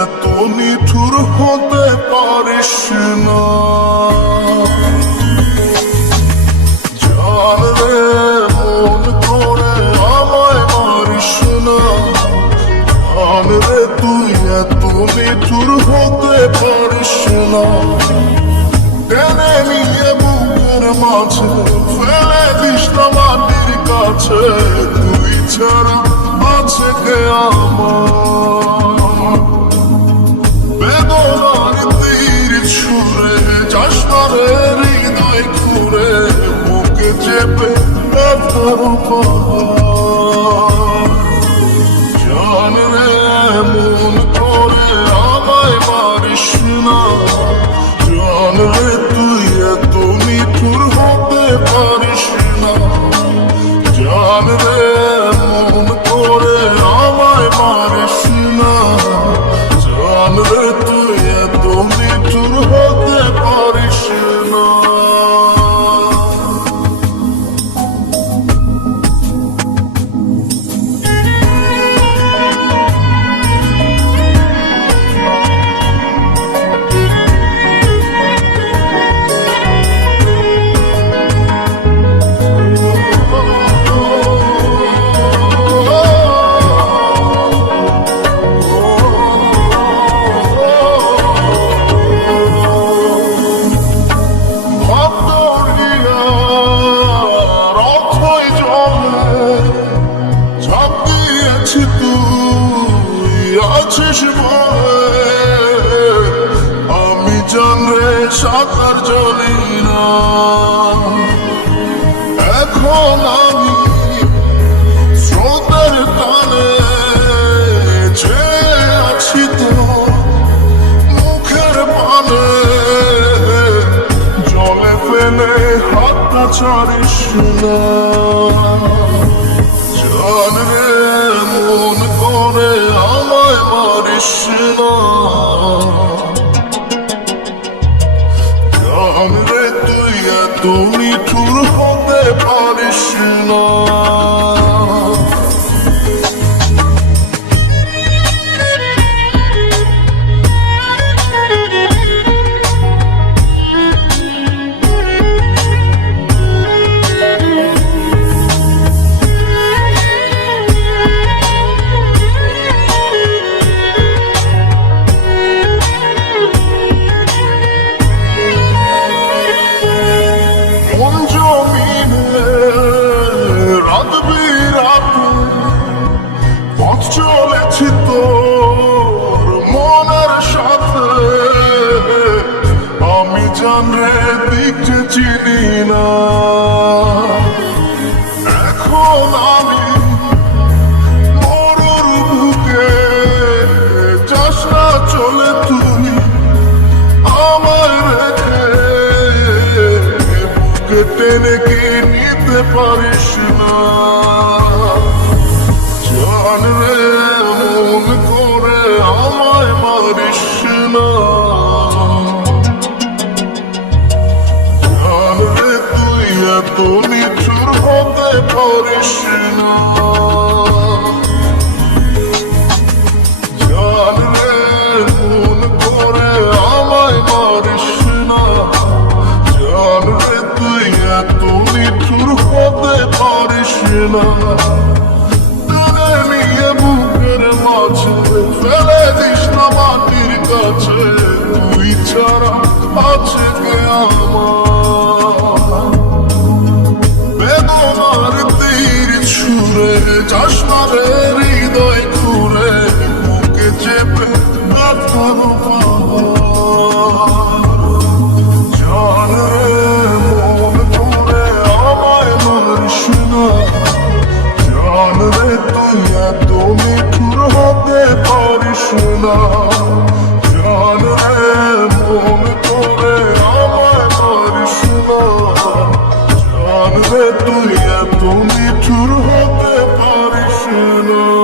এত নিঠুর হতে পারিস না। জান রে মন করে আমায় মারিস না। জান রে তুই এত নিঠুর হতে পারিস না। টেনে নিয়ে বুকের মাঝে ফেলে দিস না মাটির কাছে। তুই ছাড়া আছে কে আমার? বেদনার তীর ছুঁড়ে যাস না রে হৃদয় খুঁড়ে। বুকে চেপে ব্যথার পাহাড়। জান রে মন করে আমায় মারিস না। জান রে তুই এত নিঠুর হতে পারিস না। জান রে মন করে আমায় মারিস না। জান রে তুই এত নিঠুর হতে পারিস না। আমি জান রে সাঁতার জানি না। এখন আমি স্রোতের টানে ছেয়ে আছি তো মুখের পানে। জলে ফেলে হাতটা ছাড়িস না। জান রে মন করে আমায় মারিস না। জান রে তুই এত নিঠুর হতে পারিস না। চলেছি তোর মনের সাথে। আমি জান রে দিক যে চিনি না। এখন আমি মরুর বুকে যাস না চলে তুই আমায় রেখে। বুকে টেনে কি নিতে পারিস না। জান রে মন করে আমায় মারিস না। জান রে তুই এত নিঠুর হতে পারিস না। জান রে মন করে আমায় মারিস না। জান রে তুই এত নিঠুর হতে পারিস না। বুকের মাঝে ফেলে দিস না মাটির কাছে। তুই ছাড়া আছে কে আমার? বেদনার তীর ছুঁড়ে যাস না রে হৃদয় খুঁড়ে। বুকে চেপে ব্যথার পাহাড়। জান রে মন করে আমায় মারিস না। জান রে তুই এত নিঠুর হতে পারিস না। জান রে মন করে আমায় মারিস না। জান রে তুই এত নিঠুর হতে পারিস না।